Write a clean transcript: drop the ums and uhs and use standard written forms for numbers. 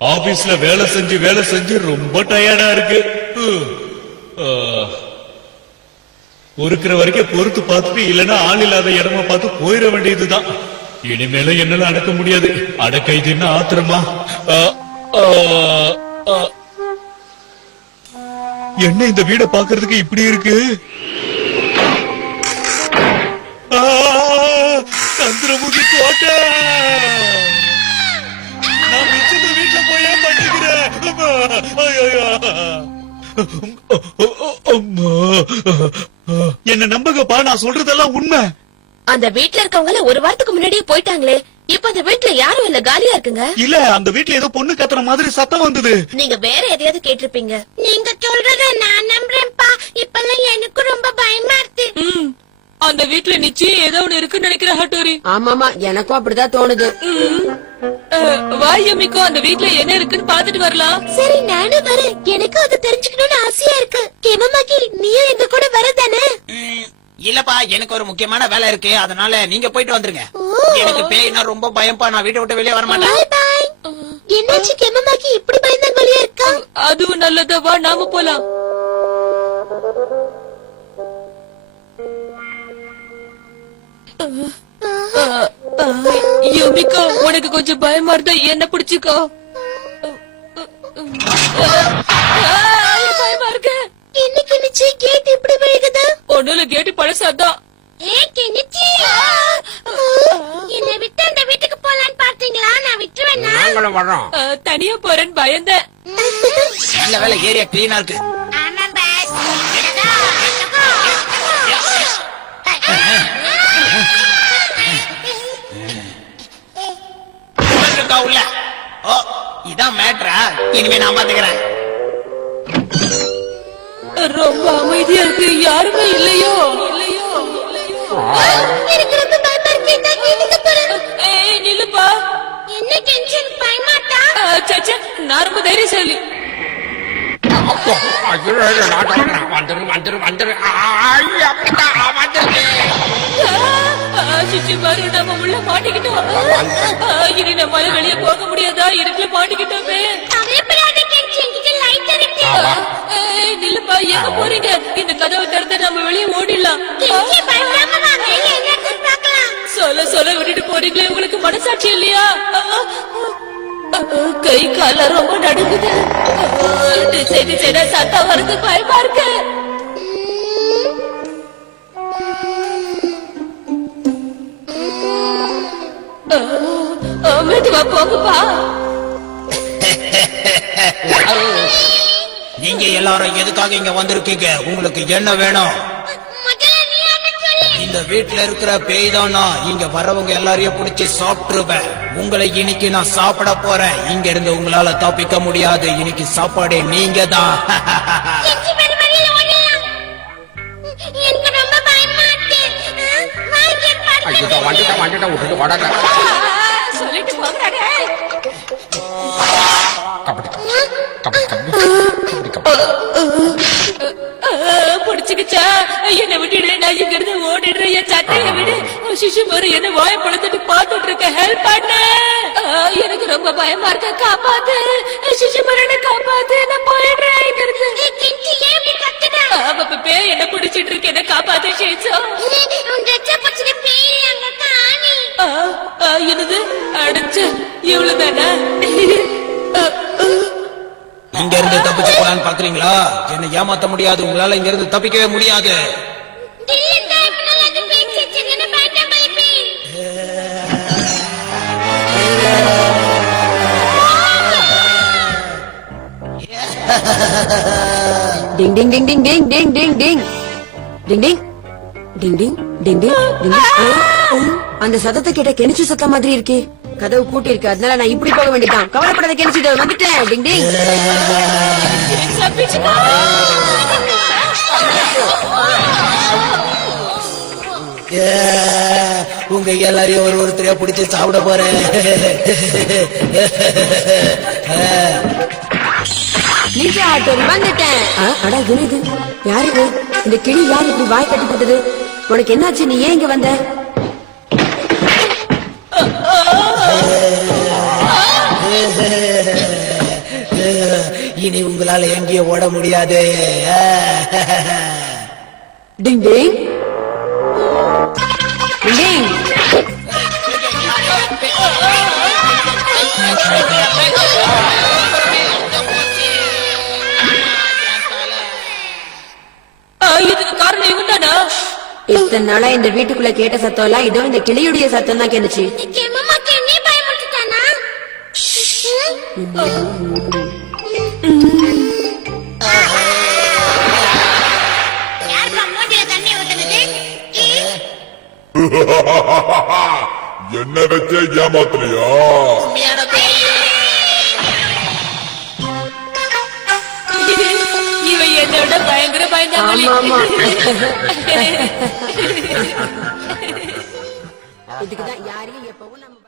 ஆபீஸ்ல வேலை செஞ்சு ரொம்ப டயர்டா இருக்கு. பொறுக்கிற வரைக்கும் பொறுத்து பார்த்துட்டு இல்லன்னா ஆள் இல்லாத இடமா பார்த்து போயிட வேண்டியதுதான். இனிமேல என்னால அடக்க முடியாது. அடக்க இது என்ன ஆத்திரமா? என்ன இந்த வீட பாக்குறதுக்கு இப்படி இருக்கு? சந்திரமுகி கோட்டை. நான் மிச்சத வீட்டுல போயே பண்ணிக்கிறேன். என்ன நம்புங்கப்பா, நான் சொல்றதெல்லாம் உண்மை. அந்த வீட்டுல இருக்கவங்கள ஒரு வாரத்துக்கு முன்னாடியே போயிட்டாங்களே, இப்ப அந்த வீட்டுல யாரும் இல்ல, காலியா இருக்குங்க. இல்ல, அந்த வீட்டுல ஏதோ பொண்ணு கத்துற மாதிரி சத்தம் வந்தது. நீங்க வேற எதையாவது கேட்டிருப்பீங்க. நீங்க சொல்றத நான் நம்புறேன்ப்பா. இப்பெல்லாம் எனக்கு ரொம்ப பயமா இருக்கு. அந்த வீட்டுல நிச்சயம் ஏதோ ஒண்ணு இருக்குன்னு நினைக்கிற ஹட்டோரி. ஆமாமா, எனக்கும் அப்படிதான் தோணுது. வாயமிக்கோ, அந்த வீட்டுல என்ன இருக்குன்னு பாத்துட்டு வரலாம். சரி, நானும் வரேன். எனக்கு அது தெரிஞ்சுக்கணும்னு ஆசையா இருக்கு. கேமமாக்கி, நீயும் எங்க கூட வரதானே? இல்லப்பா, எனக்கு ஒரு முக்கியமான வேலை இருக்கு, அதனால நீங்க போயிட்டு வந்துருங்க. எனக்கு பேய்னா ரொம்ப பயம்பா, நான் வீட்டை விட்டு வெளியே வர மாட்டேன். என்னாச்சு கேமமாக்கி, இப்படி பயந்தாங்கோலியா இருக்கா? அதுவும் நல்லதா, வா நாம போலாம். யோமிகா, உனக்கு கொஞ்சம் பயமா இருந்தா என்ன பிடிச்சுக்கோ. பயமா இருக்கு. என்ன கிணிச்சு, கேட் இப்படி விழுகுது? ஒண்ணுல கேட்டு பழசாதான். என்ன விட்டு அந்த வீட்டுக்கு போலான்னு பாத்தீங்களா? நான் விட்டுருவேன்னா? தனியா போறேன்னு பயந்தேன். நல்ல வேலை, ஏரியா கிளீனா இருக்கு. உள்ள ஓ, இதான் மேட்ரா. இனிமே நான் பாத்துக்கிறேன். ரொம்ப அமைதியா இருக்கு, யாருமே இல்லையோ. எனக்கு ரொம்ப பயமா இருக்கு. நில்லுப்பா. என்ன டென்ஷன், பயமாட்டா? சச்சா, நான் ரொம்ப தைரியசாலி. நம்ம உள்ள மாட்டிக்கிட்டோம். இனி நம்மளால வெளியே போக முடியாதா? இருக்குல மாட்டிக்கிட்டோமே. நில்லுப்பா, எங்க போறீங்க? இந்த கதவை திறந்து நம்ம வெளியே ஓடிடலாம். சொல்ல விட்டுட்டு போறீங்களே, உங்களுக்கு மனசாட்சி இல்லையா? கை கால ரொம்ப நடுங்குது. செய்த சத்தம் வருது, பயமா இருக்கு. மெதுவா போகுப்பா. நீங்க எல்லாரும் எதுக்காக இங்க வந்திருக்கீங்க? உங்களுக்கு என்ன வேணும்? இந்த வீட்டுல இருக்கிற பேய் தானா? இங்க வரவங்க எல்லாரையும் பிடிச்சி சாப்பிட்டுருவேன். உங்களை இன்னைக்கு நான் சாப்பிட போறேன். இங்க இருந்து உங்களால தப்பிக்க முடியாது. இன்னைக்கு சாப்பாடு நீங்க தான். சொல்லிட்டு போகிறானே. பிடிச்சுக்கிச்சா? என்ன விட்டுடு, நான் இங்க இருந்து ஓடிடுறேன். என் சட்டையை விடு. சிசு மறு என்ன வாய பழத்துட்டு பாத்துட்டு இருக்க, ஹெல்ப் பண்ண. எனக்கு ரொம்ப பயமா இருக்க, காப்பாத்து. சிசு மரனை காப்பாத்து, நான் போயிடுறேன் இங்க இருந்து. பேய் என்ன பிடிச்சிட்டு இருக்கு, என்ன காப்பாத்து ஷீசோ. என்னது அடிச்சு இவ்வளவுதானா? இங்க இருந்து தப்பிச்சு போலான்னு பாக்குறீங்களா? என்ன ஏமாத்த முடியாது. உங்களால இங்க இருந்து தப்பிக்கவே முடியாது. டிங் டிங் டிங் டிங் டிங் டிங் டிங் டிங் டிங் டிங் டிங் டிங் டிங் டிங். அந்த சத்தத்தை கேட்ட கெனிச்சு சத்தம் மாதிரி இருக்கே. கதவு பூட்டி இருக்கு, அதனால நான் இப்படி போக வேண்டியதான். கவலைப்படாத கெனிச்சிட்டு வந்துட்டேன். டிங் டிங். உங்க எல்லாரையும் ஒருத்தரையா பிடிச்சு சாப்பிட போறேன். வந்துட்டேன். அடா, இது யாரு? இந்த கிளி யார் இப்படி வாய் கட்டி போட்டது? உனக்கு என்னாச்சு? நீ ஏன் இங்க வந்த? இனி உங்களால எங்கேயும் ஓட முடியாது. டிங் டிங் டிங். இதுக்கு காரணம் இவன்தானா? இத்தனை நாளா இந்த வீட்டுக்குள்ள கேட்ட சத்தம் எல்லாம் இதோ இந்த கிளியுடைய சத்தம் தான் கேட்டுச்சு. கெம்மம்மா கென்னி பயமுறுத்திட்டானா? யார் மூஞ்சில தண்ணி ஊத்துனது? என்ன வச்சே ஏமாத்துறியா? இவன் என்னோட பயங்கர பயந்தாங்களே. ஆமா இதுக்குதான் யாரையும் எப்பவும் நம்ம